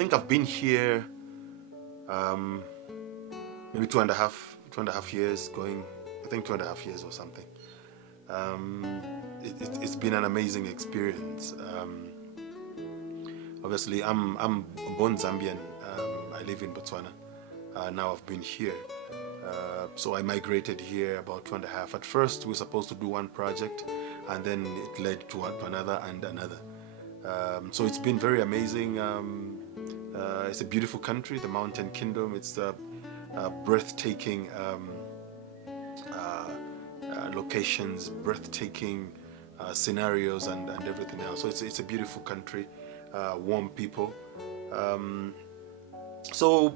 think I've been here maybe two and a half years going. I think 2.5 years or something. It's been an amazing experience. Obviously, I'm born Zambian. I live in Botswana. Now I've been here. So I migrated here about 2.5. At first, we were supposed to do one project, and then it led to another and another. So it's been very amazing. It's a beautiful country, the Mountain Kingdom. It's breathtaking locations, breathtaking scenarios, and everything else. So it's a beautiful country, warm people. So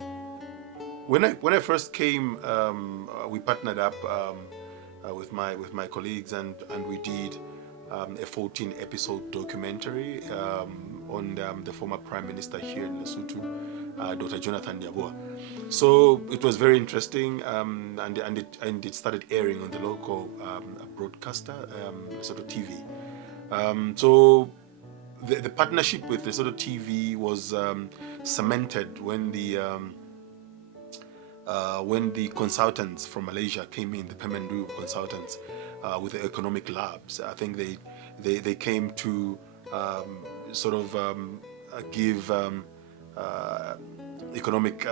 when I first came, we partnered up with my colleagues, and we did a 14-episode documentary on the former Prime Minister here in Lesotho, Dr. Jonathan Nyambuya. So it was very interesting, and it started airing on the local broadcaster, Lesotho TV. So the partnership with Lesotho TV was cemented when the consultants from Malaysia came in, the Pemendu consultants with the economic labs. I think they came to give economic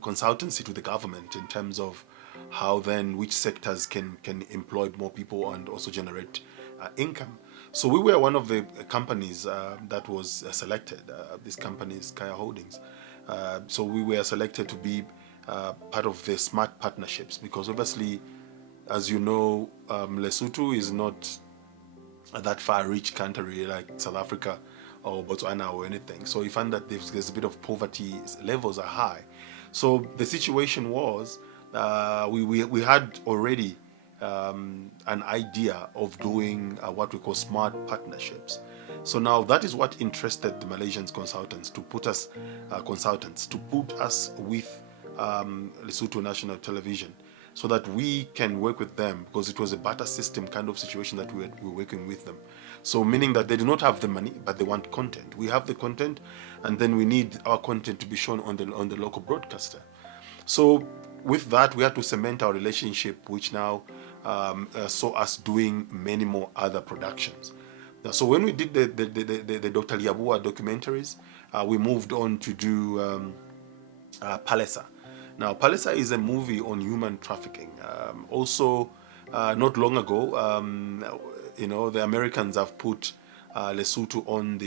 consultancy to the government in terms of how then which sectors can employ more people and also generate income. So we were one of the companies that was selected. This company is Kaya Holdings. So we were selected to be part of the smart partnerships, because obviously, as you know, Lesotho is not that far-rich country like South Africa or Botswana or anything. So you find that there's a bit of poverty, levels are high. So the situation was we had already an idea of doing what we call smart partnerships. So now that is what interested the Malaysian consultants to put us with Lesotho National Television, so that we can work with them, because it was a barter system kind of situation that we were working with them. So meaning that they do not have the money, but they want content. We have the content, and then we need our content to be shown on the local broadcaster. So with that, we had to cement our relationship, which now saw us doing many more other productions. So when we did the Dr. Nyambuya documentaries, we moved on to do Palesa. Now, Palesa is a movie on human trafficking. Also, not long ago, the Americans have put Lesotho on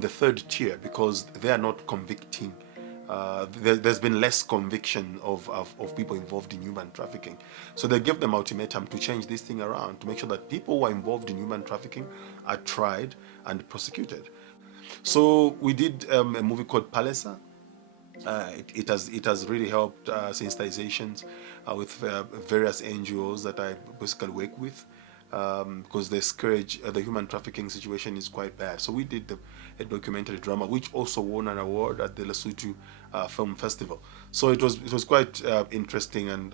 the third tier, because they are not convicting. There's been less conviction of people involved in human trafficking. So they gave them ultimatum to change this thing around, to make sure that people who are involved in human trafficking are tried and prosecuted. So we did a movie called Palesa. It has really helped sensitizations with various NGOs that I basically work with, because the human trafficking situation is quite bad. So we did a documentary drama, which also won an award at the Lesotho Film Festival. So it was quite interesting, and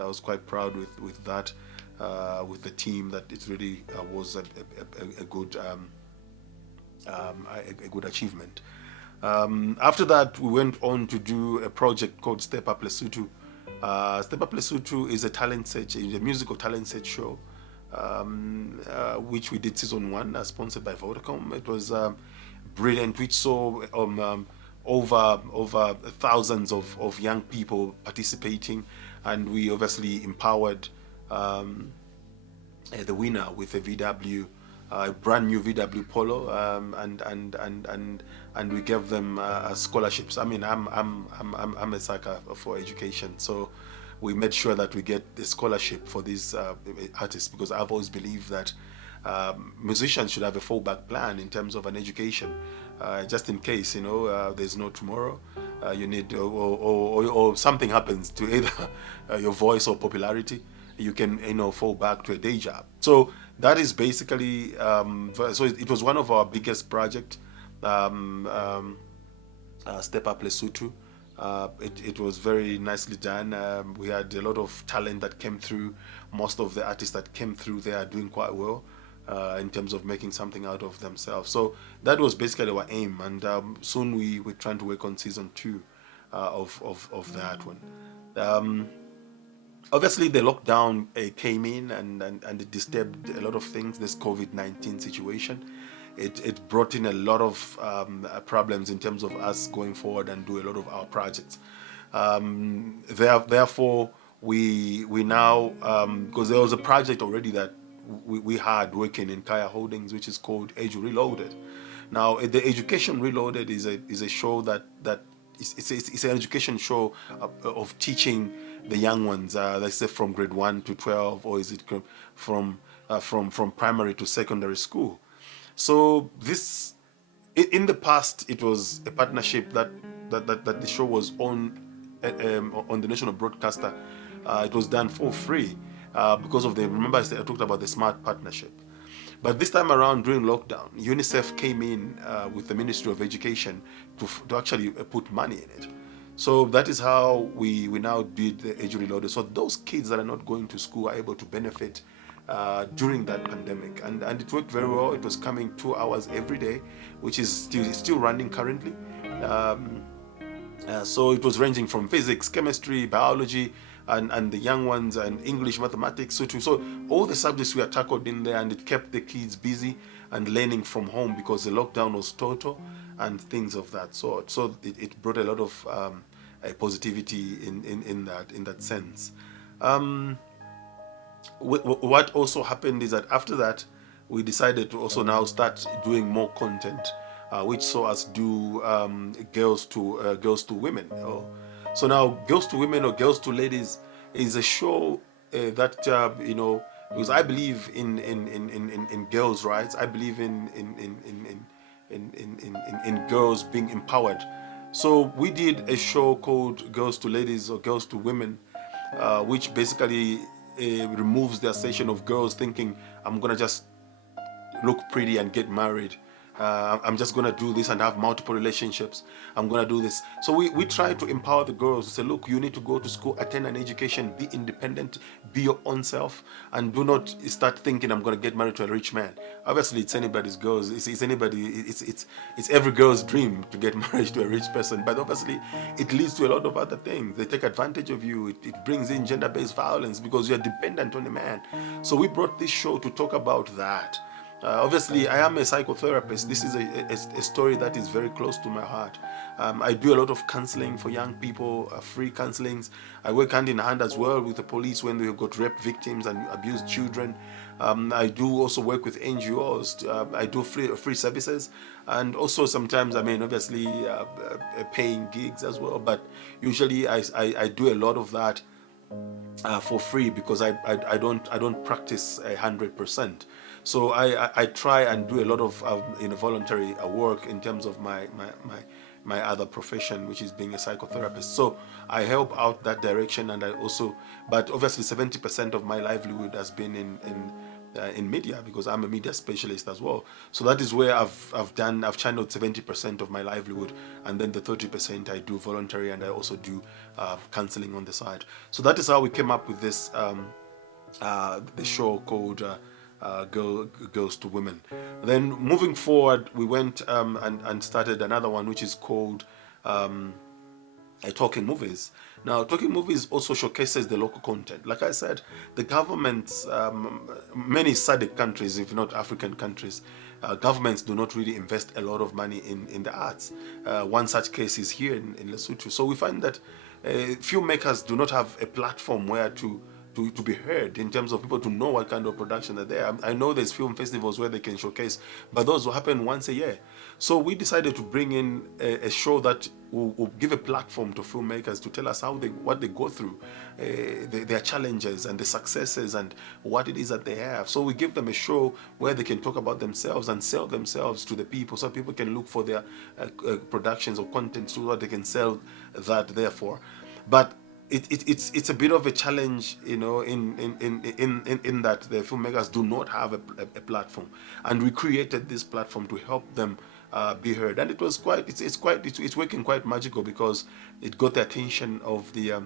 I was quite proud with that, with the team, that it really was a good achievement. After that, we went on to do a project called Step Up Lesotho. Step Up Lesotho is a musical talent search show, which we did season 1, sponsored by Vodacom. It was brilliant, which saw over thousands of young people participating, and we obviously empowered the winner with a VW. A brand new VW Polo, and we gave them scholarships. I mean, I'm a sucker for education, so we made sure that we get the scholarship for these artists, because I've always believed that musicians should have a fallback plan in terms of an education, just in case there's no tomorrow. You need or something happens to either your voice or popularity. You can fall back to a day job. So that is basically so it was one of our biggest projects, Step Up Lesotho. It was very nicely done. We had a lot of talent that came through. Most of the artists that came through, they are doing quite well. in terms of making something out of themselves. So that was basically our aim, and soon we're trying to work on season 2 of that one. Um, Obviously, the lockdown came in and it disturbed a lot of things. This COVID-19 situation, it brought in a lot of problems in terms of us going forward and do a lot of our projects. Therefore, we now, because there was a project already that we had working in Kaya Holdings, which is called Edu Reloaded. Now, the Education Reloaded is a show that it's an education show of teaching the young ones, let's say from grade 1 to 12, or is it from primary to secondary school. So this, in the past, it was a partnership that the show was on the national broadcaster. It was done for free because of the, remember I talked about the smart partnership. But this time around, during lockdown, UNICEF came in with the Ministry of Education to actually put money in it. So that is how we now did the Age Reloaded. So those kids that are not going to school are able to benefit during that pandemic. And it worked very well. It was coming 2 hours every day, which is still running currently. So it was ranging from physics, chemistry, biology, and the young ones, and English, mathematics. So all the subjects were tackled in there, and it kept the kids busy and learning from home because the lockdown was total and things of that sort. So it brought a lot of positivity in that sense. What also happened is that after that, we decided to also now start doing more content, which saw us do girls to women. So now, Girls to Women or Girls to Ladies is a show that because I believe in girls' rights. I believe in girls being empowered. So we did a show called Girls to Ladies or Girls to Women, which basically removes the assertion of girls thinking, I'm gonna just look pretty and get married. I'm just going to do this and have multiple relationships. I'm going to do this. So we try to empower the girls to say, look, you need to go to school, attend an education, be independent, be your own self, and do not start thinking I'm going to get married to a rich man. Obviously, it's anybody's girls. It's every girl's dream to get married to a rich person. But obviously, it leads to a lot of other things. They take advantage of you. It brings in gender-based violence because you're dependent on a man. So we brought this show to talk about that. Obviously, I am a psychotherapist. This is a story that is very close to my heart. I do a lot of counseling for young people, free counselings. I work hand in hand as well with the police when we've got rape victims and abused children. I do also work with NGOs. I do free services, and also sometimes, obviously, paying gigs as well. But usually, I do a lot of that for free because I don't practice 100%. So I try and do a lot of voluntary work in terms of my other profession, which is being a psychotherapist. So I help out that direction, and I also, but obviously 70% of my livelihood has been in media because I'm a media specialist as well. So that is where I've channeled 70% of my livelihood, and then the 30% I do voluntary, and I also do counseling on the side. So that is how we came up with this the show called Girls to Women. Then moving forward, we went and started another one which is called Talking Movies. Now, Talking Movies also showcases the local content. Like I said, the governments, many SADC countries, if not African countries, governments do not really invest a lot of money in the arts. One such case is here in Lesotho. So we find that filmmakers do not have a platform where to be heard in terms of people to know what kind of production are there. I know there's film festivals where they can showcase, but those will happen once a year. So we decided to bring in a show that will give a platform to filmmakers to tell us what they go through, their challenges and the successes and what it is that they have. So we give them a show where they can talk about themselves and sell themselves to the people, so people can look for their productions or content so that they can sell that therefore. But it's a bit of a challenge, in that the filmmakers do not have a platform, and we created this platform to help them be heard, and it's working quite magical because it got the attention of the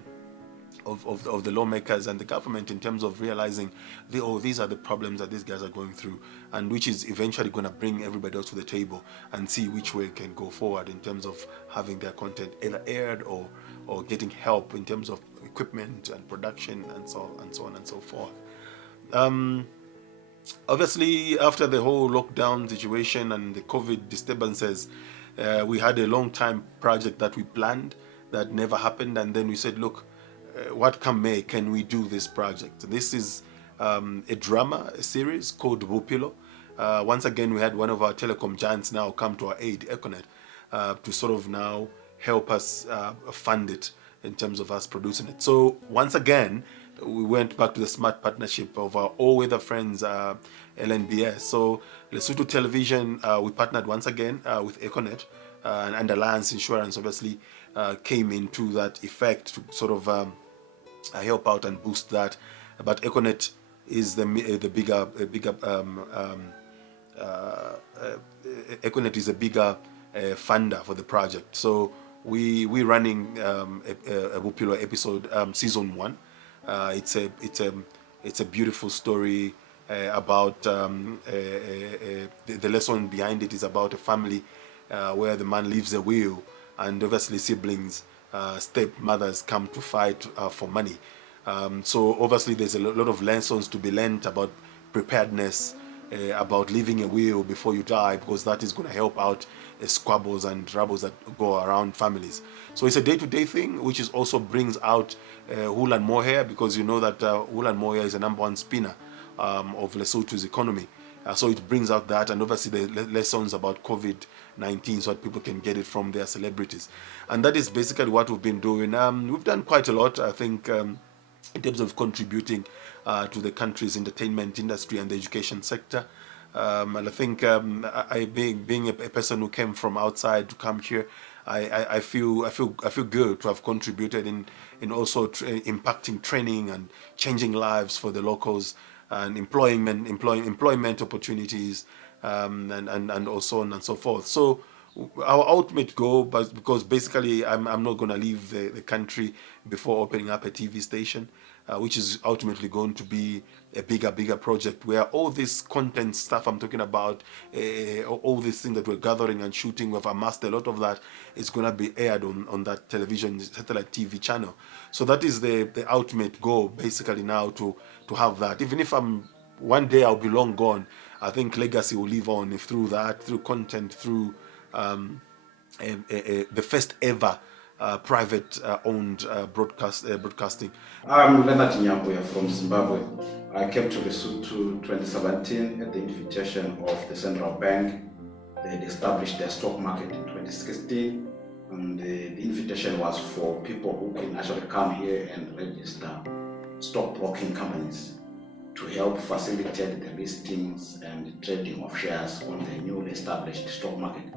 of the lawmakers and the government in terms of realizing these are the problems that these guys are going through, and which is eventually going to bring everybody else to the table and see which way can go forward in terms of having their content either aired or getting help in terms of equipment and production and so on and so forth. Obviously, after the whole lockdown situation and the COVID disturbances, we had a long time project that we planned that never happened, and then we said, look, what come may, can we do this project? This is a drama series called Bupilo. Once again, we had one of our telecom giants now come to our aid, Econet, to sort of now help us fund it in terms of us producing it. So once again, we went back to the smart partnership of our all-weather friends, LNBS. So Lesotho Television, we partnered once again with Econet, and Alliance Insurance obviously came into that effect to sort of help out and boost that. But Econet is the bigger Econet is a bigger funder for the project. So we running a Bupilo episode, season 1. It's a beautiful story about the lesson behind it is about a family where the man leaves a will, and obviously siblings, stepmothers come to fight for money. So obviously there's a lot of lessons to be learned about preparedness, about leaving a will before you die, because that is going to help out squabbles and troubles that go around families. So it's a day-to-day thing, which is also brings out Hulan Moyo, because you know that Hulan Moyo is the #1 spinner of Lesotho's economy. So it brings out that, and obviously the lessons about COVID-19, so that people can get it from their celebrities. And that is basically what we've been doing. We've done quite a lot, I think, in terms of contributing to the country's entertainment industry and the education sector. And I think being a person who came from outside to come here, I feel good to have contributed in also impacting training and changing lives for the locals and employment opportunities, and so on and so forth. So our ultimate goal, but because basically I'm not going to leave the country before opening up a TV station, which is ultimately going to be a bigger project where all this content stuff I'm talking about, all these things that we're gathering and shooting, we've amassed a lot of that, is going to be aired on that television, satellite TV channel. So that is the ultimate goal, basically, now to have that. Even if one day I'll be long gone, I think legacy will live on through that, through content, through the first ever private owned broadcasting. I'm Leonard Nyambuya from Zimbabwe. I came to Lesotho 2017 at the invitation of the central bank. They had established their stock market in 2016, and the invitation was for people who can actually come here and register stockbroking companies to help facilitate the listings and trading of shares on the newly established stock market.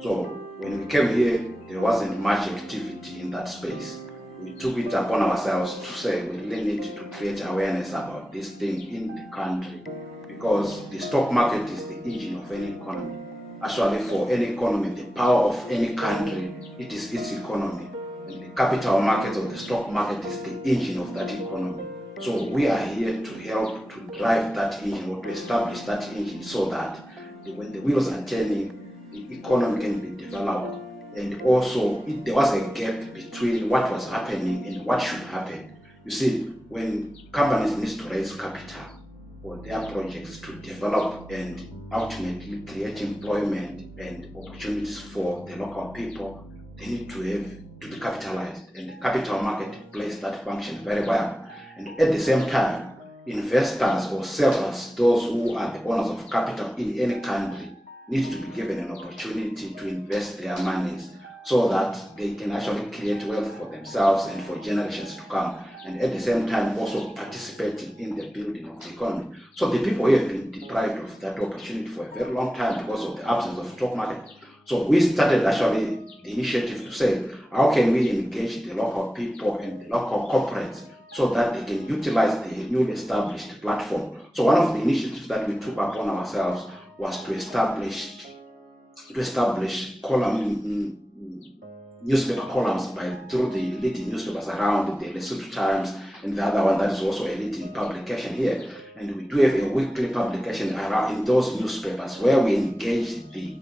So when we came here, there wasn't much activity in that space. We took it upon ourselves to say we really need to create awareness about this thing in the country, because the stock market is the engine of any economy. Actually, for any economy, the power of any country, it is its economy. And the capital market of the stock market is the engine of that economy. So we are here to help to drive that engine, or to establish that engine, so that when the wheels are turning, the economy can be developed. And also, there was a gap between what was happening and what should happen. You see, when companies need to raise capital for their projects to develop and ultimately create employment and opportunities for the local people, they need to be capitalized, and the capital market plays that function very well. And at the same time, investors or sellers, those who are the owners of capital in any country, need to be given an opportunity to invest their monies so that they can actually create wealth for themselves and for generations to come, and at the same time also participating in the building of the economy. So the people here have been deprived of that opportunity for a very long time because of the absence of stock market. So we started actually the initiative to say, how can we engage the local people and the local corporates so that they can utilize the newly established platform. So one of the initiatives that we took upon ourselves was to establish newspaper columns through the leading newspapers around, the Lesotho Times, and the other one that is also a leading publication here. And we do have a weekly publication around in those newspapers where we engage the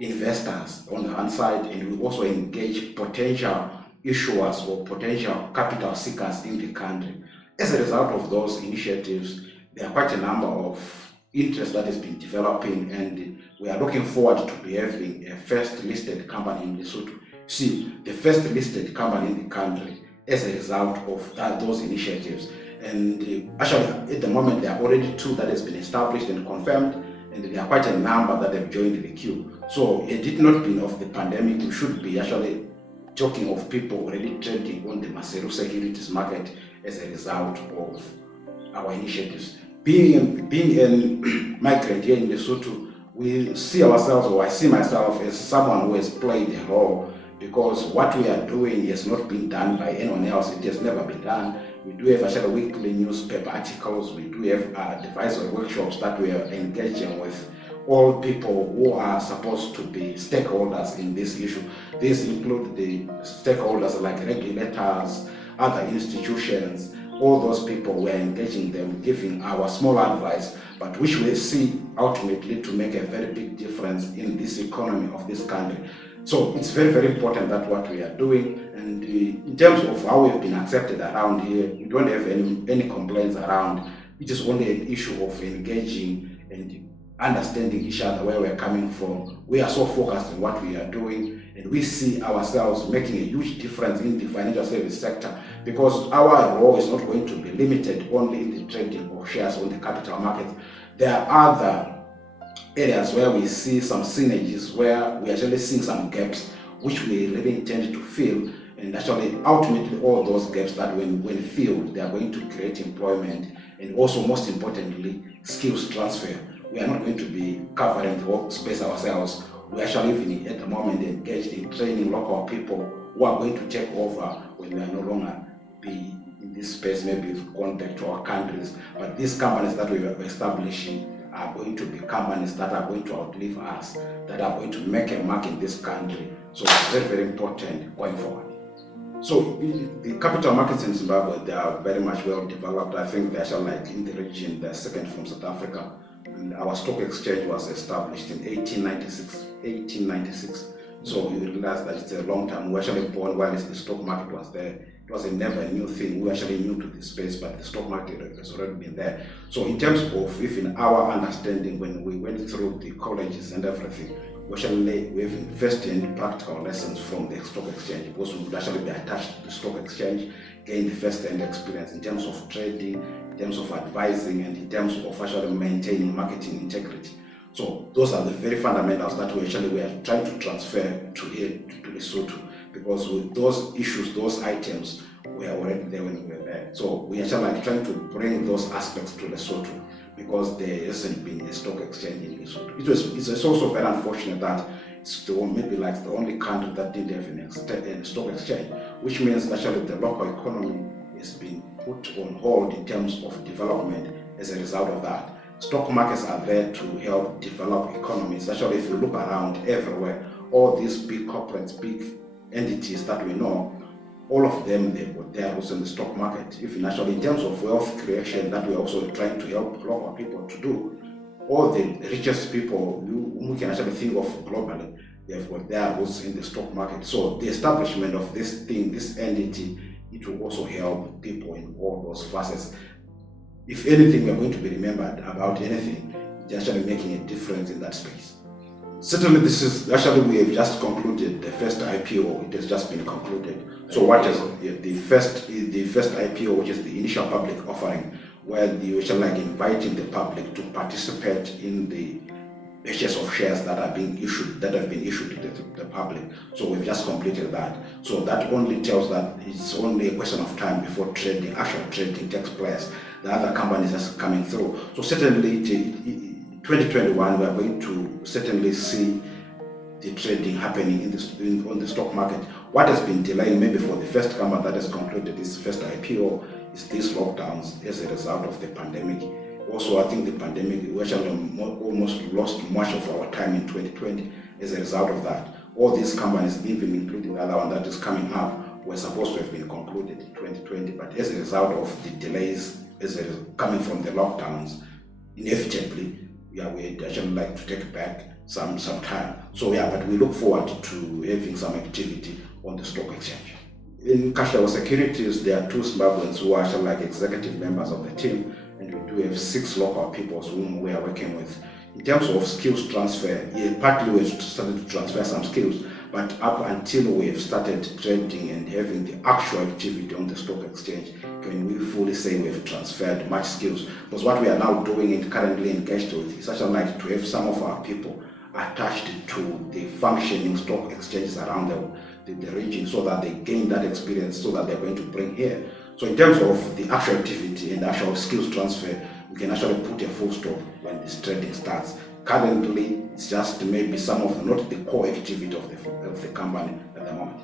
investors on the one side, and we also engage potential issuers or potential capital seekers in the country. As a result of those initiatives, there are quite a number of interest that has been developing, and we are looking forward to be having a first listed company in Lesotho. See, the first listed company in the country as a result of those initiatives. And actually, at the moment, there are already 2 that has been established and confirmed, and there are quite a number that have joined the queue. So, it did not be of the pandemic, we should be actually talking of people already trading on the Maseru securities market as a result of our initiatives. Being a migrant here in Lesotho, we see ourselves, or I see myself, as someone who has played a role, because what we are doing has not been done by anyone else. It has never been done. We do have actually weekly newspaper articles. We do have advisory workshops that we are engaging with all people who are supposed to be stakeholders in this issue. These include the stakeholders like regulators, other institutions. All those people, we are engaging them, giving our small advice, but which we see ultimately to make a very big difference in this economy of this country. So it's very, very important that what we are doing. And in terms of how we've been accepted around here, we don't have any complaints around. It is only an issue of engaging and understanding each other, where we're coming from. We are so focused on what we are doing, and we see ourselves making a huge difference in the financial service sector, because our role is not going to be limited only in the trading of shares on the capital market. There are other areas where we see some synergies, where we actually see some gaps which we really intend to fill, and actually ultimately all those gaps that when filled, they are going to create employment, and also most importantly skills transfer. We are not going to be covering the whole space ourselves. We actually even at the moment engaged in training local people who are going to take over when we are no longer be in this space. Maybe we've gone back to our countries, but these companies that we are establishing are going to be companies that are going to outlive us, that are going to make a mark in this country. So it's very, very important going forward. So the capital markets in Zimbabwe, they are very much well developed. I think they're actually like in the region, they're second from South Africa. And our stock exchange was established in 1896. So you realize that it's a long time. We actually born while the stock market was there. It was never a new thing. We actually new to this space, but the stock market has already been there. So in terms of even our understanding, when we went through the colleges and everything, we have first-hand practical lessons from the stock exchange, because we would actually be attached to the stock exchange, gain the first-hand experience in terms of trading, in terms of advising, and in terms of actually maintaining marketing integrity. So those are the very fundamentals that we are trying to transfer to Lesotho, because with those issues, those items were already there when we were there. So we are actually trying to bring those aspects to Lesotho, because there hasn't been a stock exchange in Lesotho. It's also very unfortunate that it's maybe like the only country that didn't have a stock exchange, which means that actually the local economy has been put on hold in terms of development as a result of that. Stock markets are there to help develop economies. Actually, if you look around everywhere, all these big corporates, big entities that we know, all of them, they've got their roots in the stock market. Even actually in terms of wealth creation that we're also trying to help local people to do, all the richest people we can actually think of globally, they've got their roots in the stock market. So the establishment of this thing, this entity, it will also help people in all those facets. If anything, we are going to be remembered about anything, it's actually making a difference in that space. Certainly, this is actually, we have just concluded the first IPO. It has just been concluded. So, what is the first IPO, which is the initial public offering, where you actually inviting the public to participate in the purchase of shares that have been issued to the public. So we've just completed that. So that only tells that it's only a question of time before actual trading takes place. The other companies are coming through. So certainly 2021, we are going to certainly see the trading happening on the stock market. What has been delaying maybe for the first company that has concluded this first IPO is these lockdowns as a result of the pandemic. Also, I think the pandemic, we actually almost lost much of our time in 2020 as a result of that. all these companies, even including the other one that is coming up, were supposed to have been concluded in 2020, but as a result of the delays coming from the lockdowns, inevitably, we actually like to take back some time. So but we look forward to having some activity on the stock exchange. In Cashlaw Securities, there are 2 Zimbabweans who are actually like executive members of the team, and we do have 6 local people whom we are working with. In terms of skills transfer, partly we've started to transfer some skills, but up until we have started trading and having the actual activity on the stock exchange, can we fully say we've transferred much skills? Because what we are now doing and currently engaged with is actually like to have some of our people attached to the functioning stock exchanges around the region, so that they gain that experience, so that they're going to bring here. So in terms of the actual activity and actual skills transfer, we can actually put a full stop when this trading starts. Currently, it's just maybe some of not the core activity of the company at the moment.